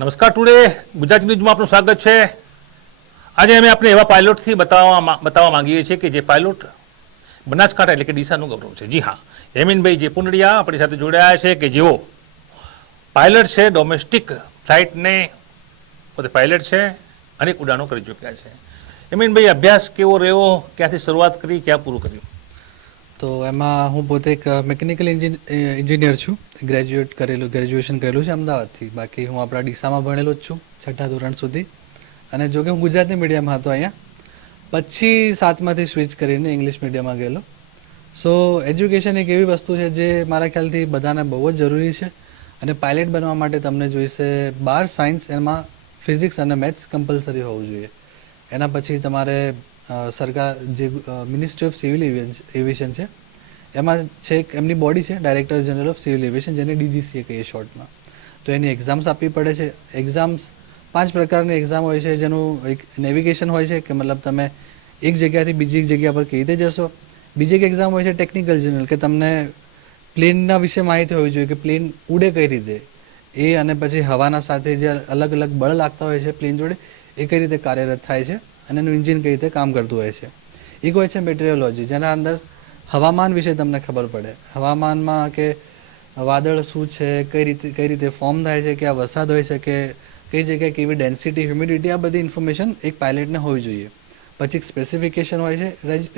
નમસ્કાર. ટુડે ગુજરાતી ન્યૂઝમાં આપનું સ્વાગત છે. આજે અમે આપણે એવા પાયલોટથી બતાવવા માંગીએ છીએ કે જે પાયલોટ બનાસકાંઠા એટલે કે ડીસાનું ગૌરવ છે. જી હા, હેમિનભાઈ જે પુંડડિયા આપણી સાથે જોડાયા છે કે જેઓ પાયલટ છે, ડોમેસ્ટિક ફ્લાઇટને પોતે પાયલટ છે, અનેક ઉડાનો કરી ચૂક્યા છે. હેમિનભાઈ, અભ્યાસ કેવો રહ્યો, ક્યાંથી શરૂઆત કરી, ક્યાં પૂરું કર્યું? તો એમાં હું પોતે એક મિકેનિકલ એન્જિનિયર છું. ગ્રેજ્યુએશન કરેલું છે અમદાવાદથી. બાકી હું આપણા ડીસામાં ભણેલો જ છું 6ઠા ધોરણ સુધી. અને જો કે હું ગુજરાતી મીડિયમમાં હતો અહીંયા, પછી 7માંથી સ્વિચ કરીને ઇંગ્લિશ મીડિયમમાં ગયેલો. સો એજ્યુકેશન એક એવી વસ્તુ છે જે મારા ખ્યાલથી બધાને બહુ જ જરૂરી છે. અને પાયલટ બનવા માટે તમને જોઈશે 12 સાયન્સ, એમાં ફિઝિક્સ અને મેથ્સ કમ્પલસરી હોવું જોઈએ. એના પછી તમારે સરકાર જે મિનિસ્ટ્રી ઓફ સિવિલ એવિએશન છે એમાં છે એક એમની બોડી છે, director general of civil aviation, જેને DGCA કહીએ શોર્ટમાં. તો એની એક્ઝામ્સ આપવી પડે છે. એક્ઝામ્સ 5 પ્રકારની એક્ઝામ હોય છે, જેનું એક નેવિગેશન હોય છે કે મતલબ તમે એક જગ્યાથી બીજી જગ્યા પર કઈ રીતે જશો. બીજી એક એક્ઝામ હોય છે ટેકનિકલ જનરલ, કે તમને પ્લેનના વિશે માહિતી હોવી જોઈએ કે પ્લેન ઉડે કઈ રીતે, એ અને પછી હવાના સાથે જે અલગ અલગ બળ લાગતા હોય છે પ્લેન જોડે, એ કઈ રીતે કાર્યરત થાય છે અને એનું એન્જિન કઈ રીતે કામ કરતું હોય છે. એક હોય છે મેટેરિયોલોજી, જેના અંદર હવામાન વિશે તમને ખબર પડે. હવામાનમાં કે વાદળ શું છે, કઈ રીતે ફોર્મ થાય છે, ક્યાં વરસાદ હોય છે, કે કઈ જગ્યાએ કેવી ડેન્સિટી, હ્યુમિડિટી, આ બધી ઇન્ફોર્મેશન એક પાયલટને હોવી જોઈએ. પછી એક સ્પેસિફિકેશન હોય છે,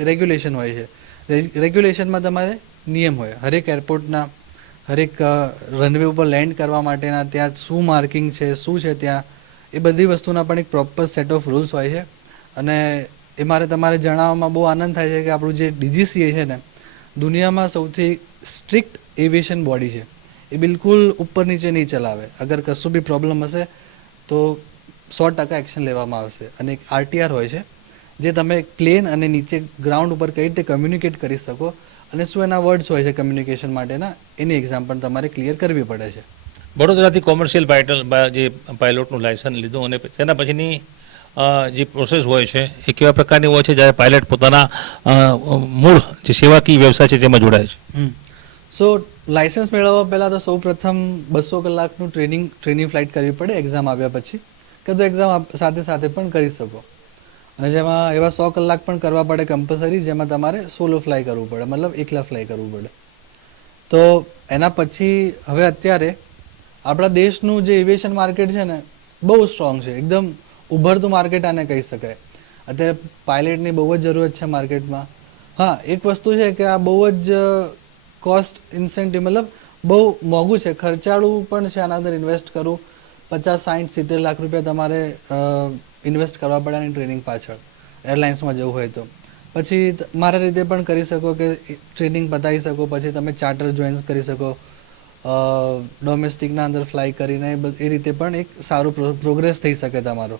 રેગ્યુલેશન હોય છે. રેગ્યુલેશનમાં તમારે નિયમ હોય હરેક એરપોર્ટના, હરેક રનવે ઉપર લેન્ડ કરવા માટેના ત્યાં શું માર્કિંગ છે, શું છે ત્યાં, એ બધી વસ્તુના પણ એક પ્રોપર સેટ ઓફ રૂલ્સ હોય છે. અને એ મારે તમારે જણાવવામાં બહુ આનંદ થાય છે કે આપણું જે DGCA છે ને, દુનિયામાં સૌથી સ્ટ્રિક્ટ એવિએશન બોડી છે. એ બિલકુલ ઉપર નીચે નહીં ચલાવે. અગર કશું બી પ્રોબ્લેમ હશે તો 100% એક્શન લેવામાં આવશે. અને એક RTR હોય છે, જે તમે પ્લેન અને નીચે ગ્રાઉન્ડ ઉપર કઈ રીતે કમ્યુનિકેટ કરી શકો અને શું એના વર્ડ્સ હોય છે કમ્યુનિકેશન માટેના, એની એક્ઝામ પણ તમારે ક્લિયર કરવી પડે છે. વડોદરાથી કોમર્શિયલ જે પાયલોટનું લાયસન્સ લીધું અને તેના પછીની જે પ્રોસેસ હોય છે એ કેવા પ્રકારની હોય છે જ્યારે પાયલટ પોતાના મૂળ જે સેવાકીય વ્યવસાય છે તેમાં જોડાય છે? સો લાયસન્સ મેળવવા પહેલાં તો સૌ પ્રથમ 200 કલાકનું ટ્રેનિંગ ફ્લાઇટ કરવી પડે એક્ઝામ આવ્યા પછી, કે તો એક્ઝામ સાથે પણ કરી શકો. અને જેમાં એવા 100 કલાક પણ કરવા પડે કમ્પલસરી, જેમાં તમારે સોલો ફ્લાય કરવું પડે, મતલબ એકલા ફ્લાય કરવું પડે. તો એના પછી હવે અત્યારે આપણા દેશનું જે એવિએશન માર્કેટ છે ને, બહુ સ્ટ્રોંગ છે, એકદમ ઉભરતું માર્કેટ આને કહી શકાય. અત્યારે પાયલટની બહુ જ જરૂરત છે માર્કેટમાં. હા, એક વસ્તુ છે કે આ બહુ જ કોસ્ટ ઇન્સેન્ટિવ, મતલબ બહુ મોંઘું છે, ખર્ચાળું પણ છે આના અંદર ઇન્વેસ્ટ કરવું. 50, 60, 70 લાખ રૂપિયા તમારે ઇન્વેસ્ટ કરવા પડે એની ટ્રેનિંગ પાછળ, એરલાઇન્સમાં જવું હોય તો. પછી મારા રીતે પણ કરી શકો કે ટ્રેનિંગ પતાવી શકો, પછી તમે ચાર્ટર જોઈન કરી શકો, ડોમેસ્ટિકના અંદર ફ્લાય કરીને, એ રીતે પણ એક સારું પ્રોગ્રેસ થઈ શકે તમારો.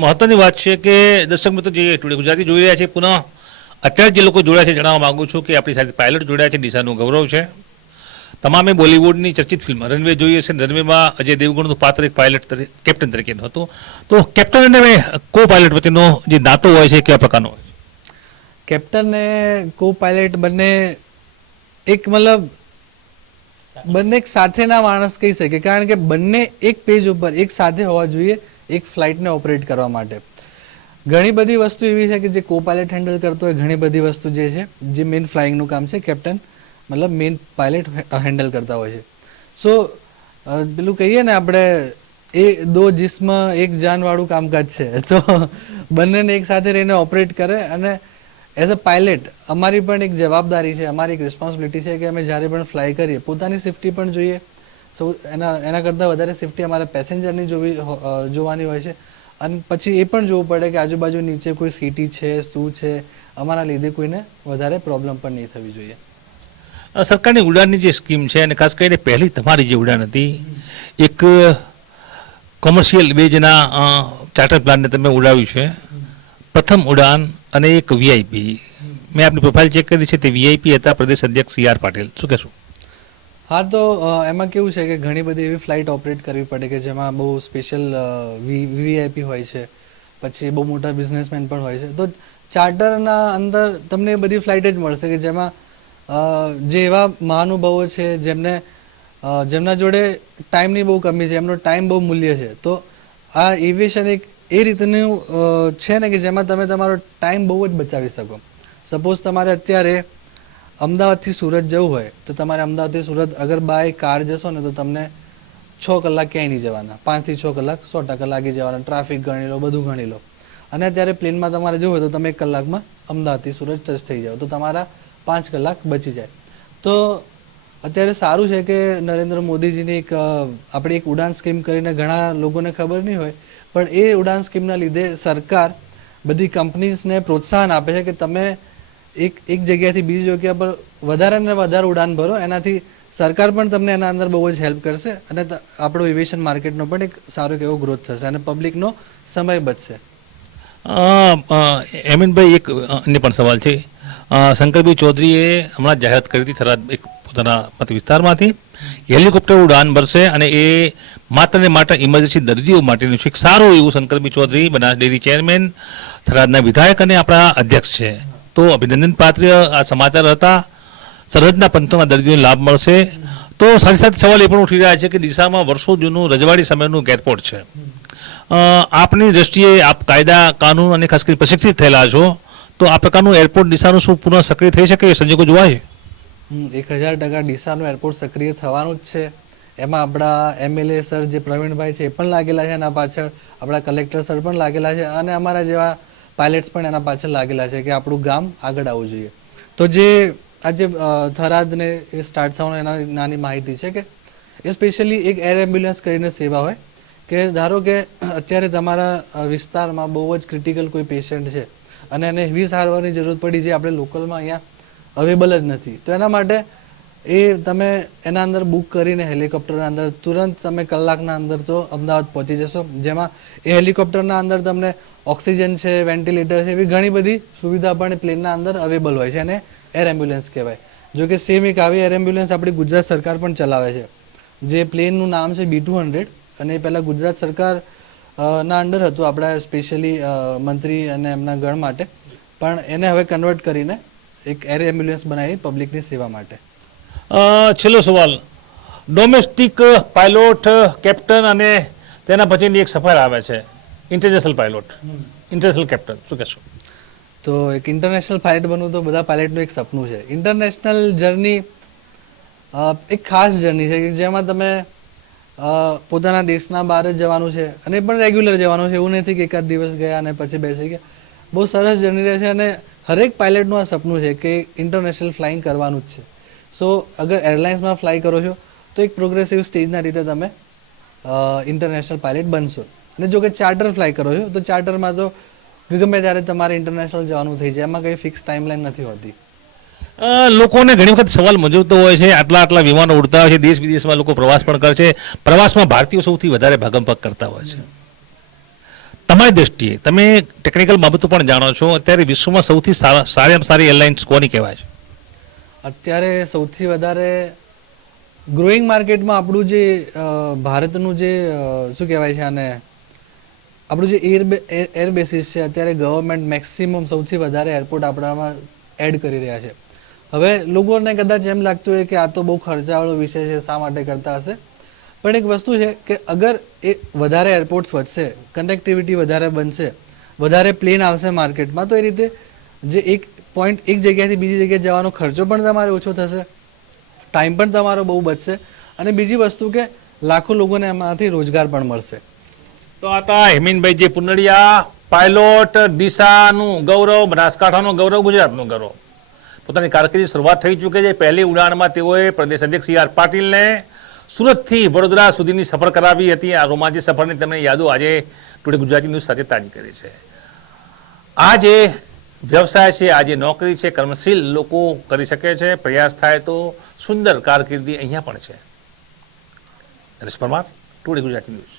મહત્વની વાત છે કે દર્શક મિત્રો જે ટુડે ગુજરાતી જોઈ રહ્યા છે, પુનઃ અત્યારે જે લોકો જોડાયા છે જણાવવા માગું છું કે આપણી સાથે પાયલટ જોડાયા છે, ડીસાનું ગૌરવ છે. તમામે બોલિવૂડની ચર્ચિત ફિલ્મ રનવે જોઈએ છે. રનવેમાં અજય દેવગણનું પાત્ર એક પાયલટ કેપ્ટન તરીકેનું હતું. તો કેપ્ટન અને કો પાયલટ વચ્ચેનો જે નાતો હોય છે કેવા પ્રકારનો હોય છે? કેપ્ટન ને કો પાયલટ બંને એક મતલબ બંને એક સાથેના માણસ કહી શકે, કારણ કે બંને એક પેજ ઉપર એક સાથે હોવા જોઈએ એક ફ્લાઇટને ઓપરેટ કરવા માટે. ઘણી બધી વસ્તુ એવી છે કે જે કો પાયલટ હેન્ડલ કરતો હોય, ઘણી બધી વસ્તુ જે છે જે મેઇન ફ્લાઇંગનું કામ છે કેપ્ટન મતલબ મેઇન પાયલટ હેન્ડલ કરતા હોય છે. સો પેલું કહીએ ને આપણે, એ દો જિસ્મ એક જાનવાળું કામકાજ છે. તો બંનેને એક સાથે રહીને ઓપરેટ કરે. અને એઝ અ પાયલટ અમારી પણ એક જવાબદારી છે, અમારી એક રિસ્પોન્સિબિલિટી છે કે અમે જ્યારે પણ ફ્લાય કરીએ પોતાની સેફટી પણ જોઈએ. એના કરતાં વધારે સેફટી અમારે પેસેન્જરની જોવાની હોય છે. અને પછી એ પણ જોવું પડે કે આજુબાજુ નીચે કોઈ સીટી છે, શું છે, અમારા લીધે કોઈને વધારે પ્રોબ્લેમ પણ નહીં થવી જોઈએ. સરકારની ઉડાનની જે સ્કીમ છે, અને ખાસ કરીને પહેલી તમારી જે ઉડાન હતી, એક કોમર્શિયલ બેજના ચાર્ટર પ્લાનને તમે ઉડાવ્યું છે. પ્રથમ ઉડાન અને એક VIP. મેં આપની પ્રોફાઇલ ચેક કરી છે, તે VIP હતા પ્રદેશ અધ્યક્ષ CR પાટીલ. શું કહેશું? હા, તો એમાં કેવું છે કે ઘણી બધી એવી ફ્લાઇટ ઓપરેટ કરવી પડે કે જેમાં બહુ સ્પેશિયલ VIP હોય છે, પછી બહુ મોટા બિઝનેસમેન પણ હોય છે. તો ચાર્ટરના અંદર તમને એ બધી ફ્લાઇટ જ મળશે કે જેમાં જે એવા મહાનુભાવો છે જેમને જેમના જોડે ટાઈમની બહુ કમી છે, એમનો ટાઈમ બહુ મૂલ્ય છે, તો આ એવિએશન એક એ રીતનું છે ને કે જેમાં તમે તમારો ટાઈમ બહુ જ બચાવી શકો. સપોઝ તમારે અત્યારે અમદાવાદથી સુરત જવું હોય તો તમારે અમદાવાદથી સુરત અગર બાય કાર જશો ને તો તમને 6 કલાક ક્યાંય નહીં જવાના, 5 થી 6 કલાક 100% લાગી જવાના, ટ્રાફિક ગણી લો, બધું ગણી લો. અને અત્યારે પ્લેનમાં તમારે જવું હોય તો તમે 1 કલાકમાં અમદાવાદથી સુરત ટચ થઈ જાઓ, તો તમારા 5 કલાક બચી જાય. તો અત્યારે સારું છે કે નરેન્દ્ર મોદીજીની આપણી એક ઉડાન સ્કીમ કરીને ઘણા લોકોને ખબર નહીં હોય, પણ એ ઉડાન સ્કીમના લીધે સરકાર બધી કંપનીઝને પ્રોત્સાહન આપે છે કે તમે એક જગ્યાથી બીજી જગ્યા પર વધારે ને વધારે ઉડાન ભરો, એનાથી સરકાર પણ તમને એના અંદર બહુ જ હેલ્પ કરશે અને આપણો એવિએશન માર્કેટનો પણ એક સારો એવો ગ્રોથ થશે અને પબ્લિકનો સમય બચશે. એમિનભાઈ, એક અન્ય પણ સવાલ છે. શંકરભાઈ ચૌધરીએ હમણાં જાહેરાત કરી હતી થરાદ એક પોતાના મત વિસ્તારમાંથી હેલિકોપ્ટર ઉડાન ભરશે અને એ માત્ર ને માત્ર ઇમરજન્સી દર્દીઓ માટેનું છે. સારું એવું શંકરભાઈ ચૌધરી, બનાસ ડેરી ચેરમેન, થરાદના વિધાયક અને આપણા અધ્યક્ષ છે. તો અભિનંદન પાત્ર આ સમાચાર હતા. સરહદના પંથકના દર્દીઓને લાભ મળશે. તો સાથે સાથે સવાલ એ પણ ઉઠી રહ્યા છે કે ડીસામાં વર્ષો જૂનું રજવાડી સમયનું એરપોર્ટ છે. આપની દ્રષ્ટિએ આપ કાયદા કાનૂન અને ખાસ કરી પ્રશિક્ષિત થયેલા છો, તો આ પ્રકારનું એરપોર્ટ ડીસાનું શું પુનઃ સક્રિય થઈ શકે? સંજોગો જોવા છે? 1000% ડીસાનું એરપોર્ટ સક્રિય થવાનું જ છે. એમાં આપણા MLA સર જે પ્રવીણભાઈ છે એ પણ લાગેલા છે, એના પાછળ આપણા કલેક્ટર સર પણ લાગેલા છે અને અમારા જેવા પાયલટ્સ પણ એના પાછળ લાગેલા છે કે આપણું ગામ આગળ આવવું જોઈએ. તો જે આજે થરાદને એ સ્ટાર્ટ થવાનું એના નાની માહિતી છે કે એ સ્પેશિયલી એક એર એમ્બ્યુલન્સ કરીને સેવા હોય કે ધારો કે અત્યારે તમારા વિસ્તારમાં બહુ જ ક્રિટિકલ કોઈ પેશન્ટ છે અને એને એવી સારવારની જરૂર પડી જે આપણે લોકલમાં અહીંયા અવેલેબલ જ નથી, તો એના માટે એ તમે એના અંદર બુક કરીને હેલિકોપ્ટરના અંદર તુરંત તમે કલાકના અંદર તો અમદાવાદ પહોંચી જશો, જેમાં એ હેલિકોપ્ટરના અંદર તમને ઓક્સિજન છે, વેન્ટિલેટર છે, એવી ઘણી બધી સુવિધા પણ પ્લેનના અંદર અવેલેબલ હોય છે અને એર એમ્બ્યુલન્સ કહેવાય. જો કે સેમ એક આવી એર એમ્બ્યુલન્સ આપણી ગુજરાત સરકાર પણ ચલાવે છે, જે પ્લેનનું નામ છે B200 અને એ પહેલાં ગુજરાત સરકાર ના અંડર હતું આપણા સ્પેશિયલી મંત્રી અને એમના ગણ માટે, પણ એને હવે કન્વર્ટ કરીને એક એર એમ્બ્યુલન્સ બનાવી પબ્લિકની સેવા માટે. છેલ્લો સવાલ, ડોમેસ્ટિક પાયલોટ કેપ્ટન અને તેના પછીની એક સફર આવે છે ઇન્ટરનેશનલ પાયલોટ, ઇન્ટરનેશનલ કેપ્ટન, શું કહેશો? તો એક ઇન્ટરનેશનલ પાયલટ બનવું તો બધા પાયલટનું એક સપનું છે. ઇન્ટરનેશનલ જર્ની એક ખાસ જર્ની છે જેમાં તમે પોતાના દેશના બહાર જ જવાનું છે અને પણ રેગ્યુલર જવાનું છે, એવું નથી કે એકાદ દિવસ ગયા અને પછી બેસી ગયા. બહુ સરસ જર્ની રહે છે અને હરેક પાયલટનું આ સપનું છે કે ઇન્ટરનેશનલ ફ્લાઇંગ કરવાનું જ છે. સો અગર એરલાઇન્સમાં ફ્લાય કરો છો તો એક પ્રોગ્રેસિવ સ્ટેજના રીતે તમે ઇન્ટરનેશનલ પાયલટ બનશો, અને જો કે ચાર્ટર ફ્લાય કરો છો તો ચાર્ટરમાં તો ગમે ત્યારે તમારે ઇન્ટરનેશનલ જવાનું થઈ જાય, એમાં કંઈ ફિક્સ ટાઈમલાઈન નથી હોતી. લોકોને ઘણી વખત સવાલ મૂંઝવતો હોય છે, આટલા વિમાનો ઉડતા હોય છે, દેશ વિદેશમાં લોકો પ્રવાસ પણ કરે છે, પ્રવાસમાં ભારતીયો સૌથી વધારે ભાગમભાગ કરતા હોય છે. તમારી દ્રષ્ટિએ તમે ટેકનિકલ બાબતો પણ જાણો છો, અત્યારે વિશ્વમાં સૌથી સારામાં સારી એરલાઇન્સ કોની કહેવાય છે? અત્યારે સૌથી વધારે ગ્રોઈંગ માર્કેટમાં આપણું જે ભારતનું જે શું કહેવાય છે આને, આપણું જે એર બેસિસ છે, અત્યારે ગવર્મેન્ટ મેક્સિમમ સૌથી વધારે એરપોર્ટ આપણામાં એડ કરી રહ્યા છે. હવે લોકોને કદાચ એમ લાગતું હોય કે આ તો બહુ ખર્ચાવાળો વિષય છે, શા માટે કરતા હશે, પણ એક વસ્તુ છે કે અગર એ વધારે એરપોર્ટ્સ વધશે, કનેક્ટિવિટી વધારે બનશે, વધારે પ્લેન આવશે માર્કેટમાં, તો એ રીતે જે એક જગ્યાથી બીજી જગ્યાએ જવાનો ખર્ચો પણ તમારે ઓછો થશે, ટાઈમ પણ તમારો બહુ બચશે અને બીજી વસ્તુ કે લાખો લોકોને એમાંથી રોજગાર પણ મળશે. તો આ હતા હેમિનભાઈ જે પુનડિયા, પાયલોટ, ડીસાનું ગૌરવ, બનાસકાંઠાનું ગૌરવ, ગુજરાતનું ગૌરવ. પોતાની કારકિર્દી શરૂઆત થઈ ચૂકી છે. પહેલી ઉડાનમાં તેઓએ પ્રદેશ અધ્યક્ષ CR પાટીલને સુરતથી વડોદરા સુધીની સફર કરાવી હતી. આ રોમાંચક સફરની તેમણે યાદો આજે ટુડે ગુજરાતી ન્યૂઝ સાથે તાજી કરી છે. આ જે વ્યવસાય છે, આ જે નોકરી છે, કર્મશીલ લોકો કરી શકે છે, પ્રયાસ થાય તો સુંદર કારકિર્દી અહીંયા પણ છે. Naresh Parmar, today Gujarati news.